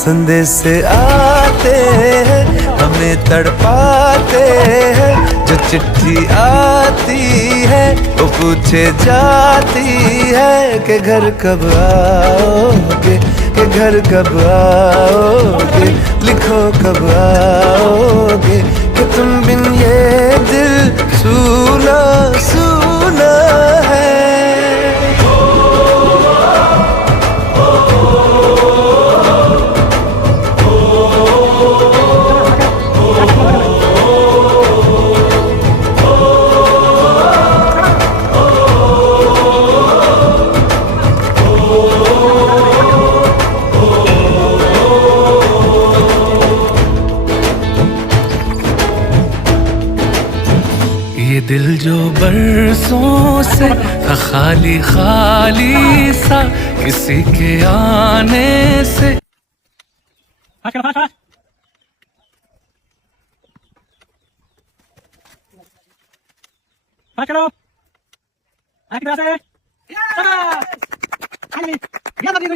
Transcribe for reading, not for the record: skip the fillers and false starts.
संदेश आते हैं हमें तड़पाते हैं, जो चिट्ठी आती है वो पूछे जाती है कि घर कब आओगे, कि घर कब आओगे, लिखो कब आओगे, कि तुम बिन ये दिल सूना सूना है। ये दिल जो बरसों से था खाली खाली सा, किसी के आने से Finally,